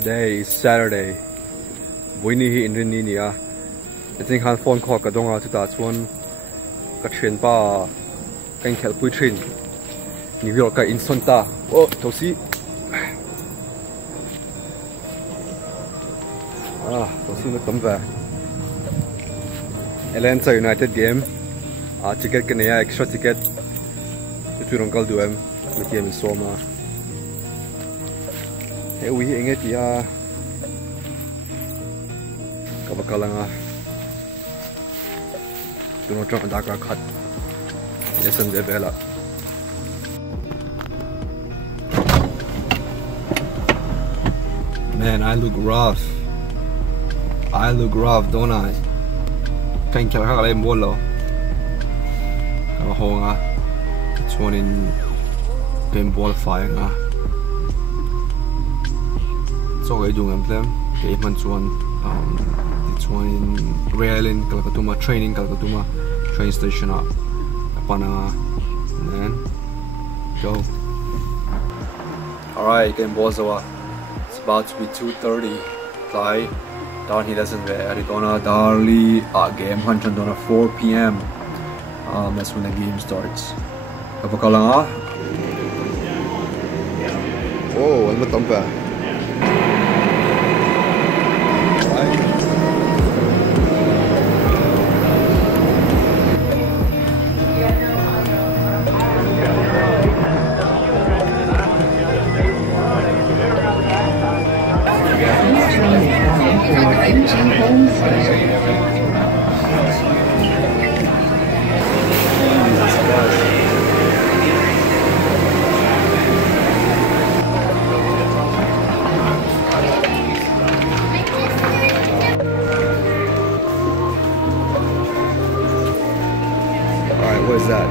Today is Saturday. Buini in Rinia. I think han phone call ka donga chuta chuan ka thrin pa kan khel pui thrin. Ni wir ka in sonta. Oh, to see. To see the come back. Atlanta United game. Ticket kan ya extra ticket. Tu rong kal duam. Mit yem soma. We inget ya kabakalanga tuno tong daka khat lesson develop. Man, I look rough, don't I? Kan kala kala molo kahonga chuanin paintball fire nga so I do them. Okay, man, it's one in Realin, Kalkatuma training, Kalkatuma train station up. Apana, and then go. Alright, game Bozawa. It's about to be 2:30. Fly down here doesn't be Arizona Darli game Hanchan Dona 4 PM. That's when the game starts. Kapakalanga. Oh, I'm not bad. What is that?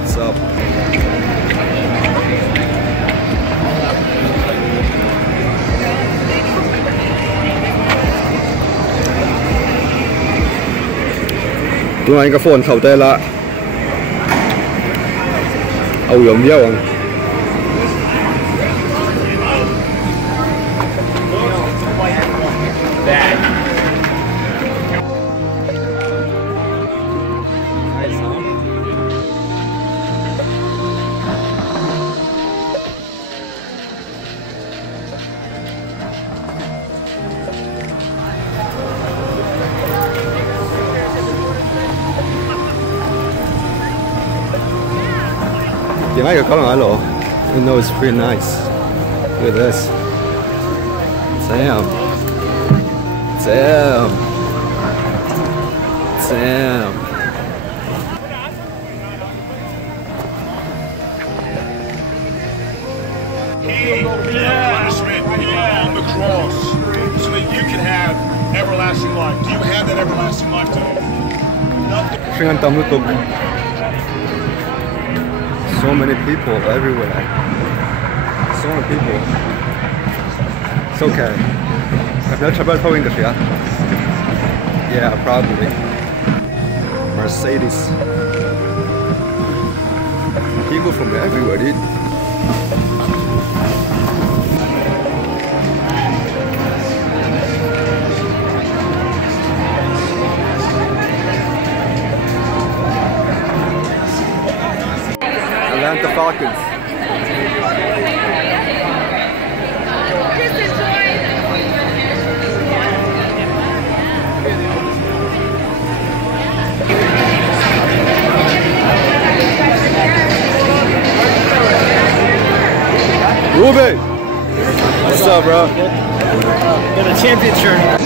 What's up? Tôi anh có phone khẩu tay lại. Âu giống nhau không? You know it's pretty nice. Look at this. Damn. Damn. Damn. Hey, punishment on the cross so that you can have everlasting life. Do you have that everlasting life today? So many people everywhere. So many people. It's okay. I've never traveled for English, yeah? Yeah, probably. Mercedes. People from everywhere, dude. Atlanta Falcons. Ruby! What's up, bro? Got a champion shirt.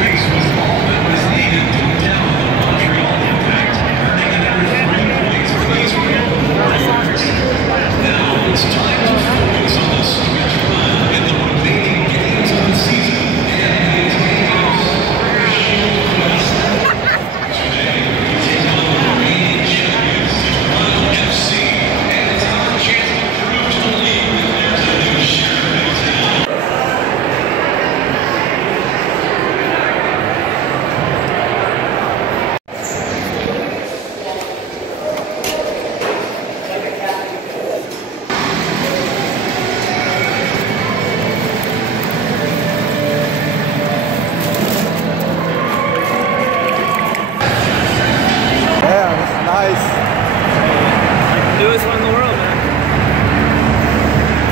Race was all that was needed to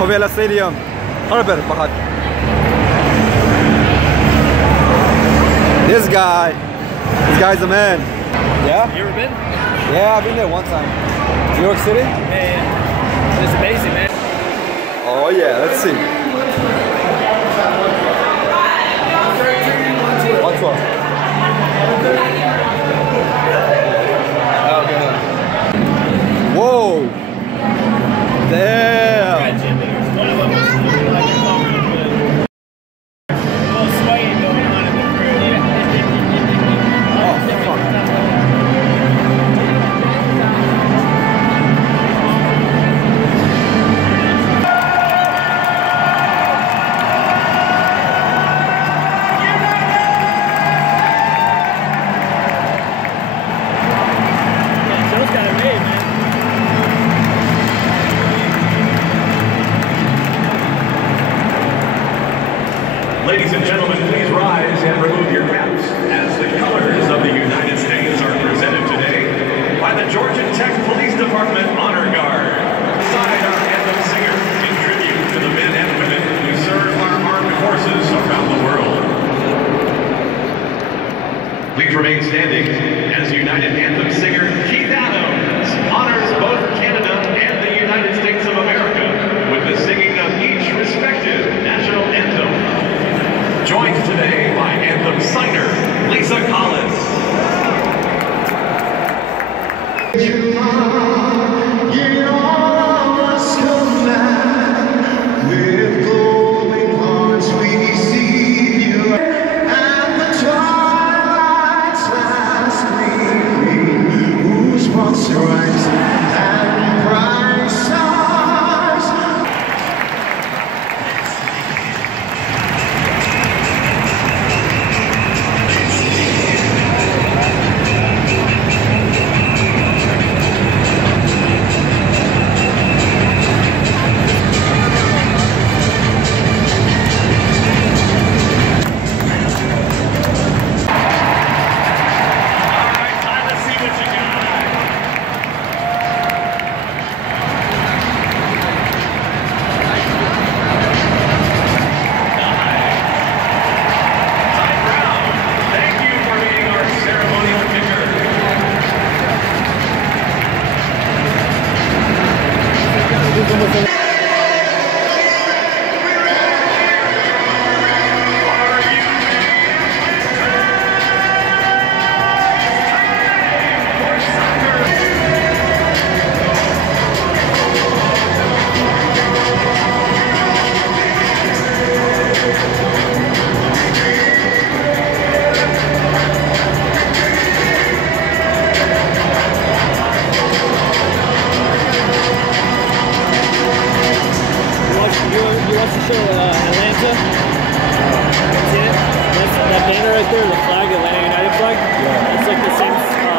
Favela Stadium. Harber Bahat. This guy's the man. Yeah? You ever been? Yeah, I've been there one time. New York City? Man, it's amazing, man. Oh yeah, let's see. 112. Okay. Whoa! Damn! One of them is looking like a covered with a little swaying going on in the crew. Oh, fuck. Joe's got it made, man. Ladies and gentlemen, please rise and remove your caps as the colors of the United States are presented today by the Georgia Tech Police Department Honor Guard. Beside our anthem singer, in tribute to the men and women who serve our armed forces around the world. Please remain standing as United Anthem singer Keith Adams honors both Canada and the United States of America with the singing of each respective national anthem. Joined today by anthem signer Lisa Collins. You watched the show Atlanta? See it? That banner right there, the flag, the Atlanta United flag? Yeah. It's like the same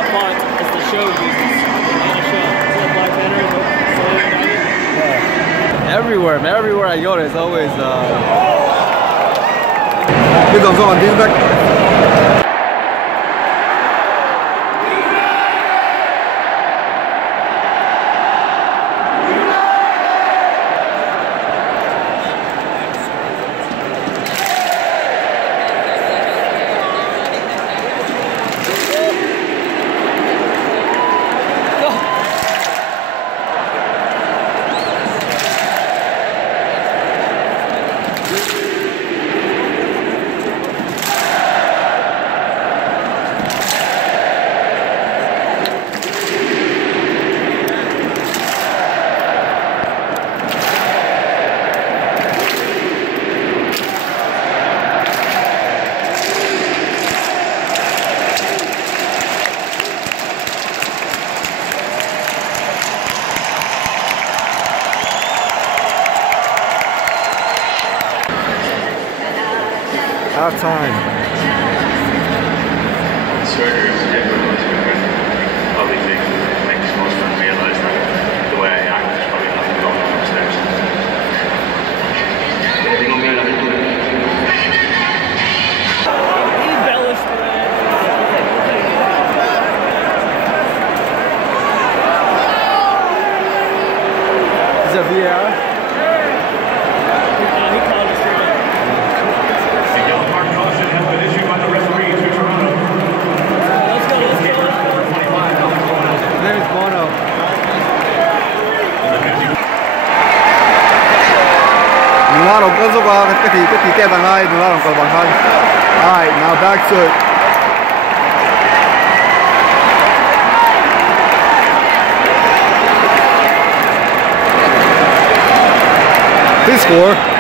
font as the show uses. Atlanta show. See that black banner? Atlanta United? Yeah. Everywhere, man. Everywhere I go, there's always Good on, back. Half time. Swagger is everyone's favorite. Probably makes most of them realize that the way I act is probably not going upstairs. He embellished that. Is that VAR? Alright, now back to it. Please score.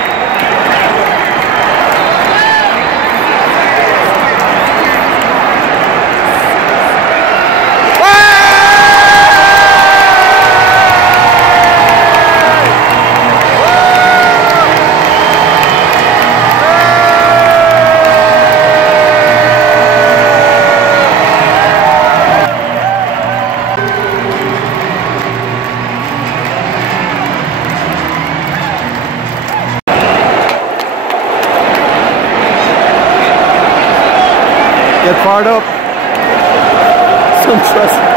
Get fired up. Some trust.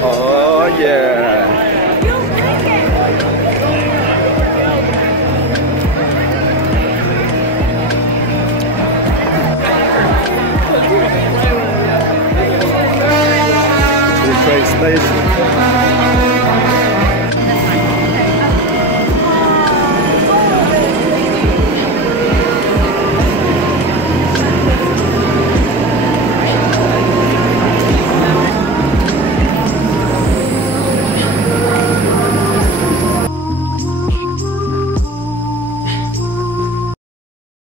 Oh yeah. Train station.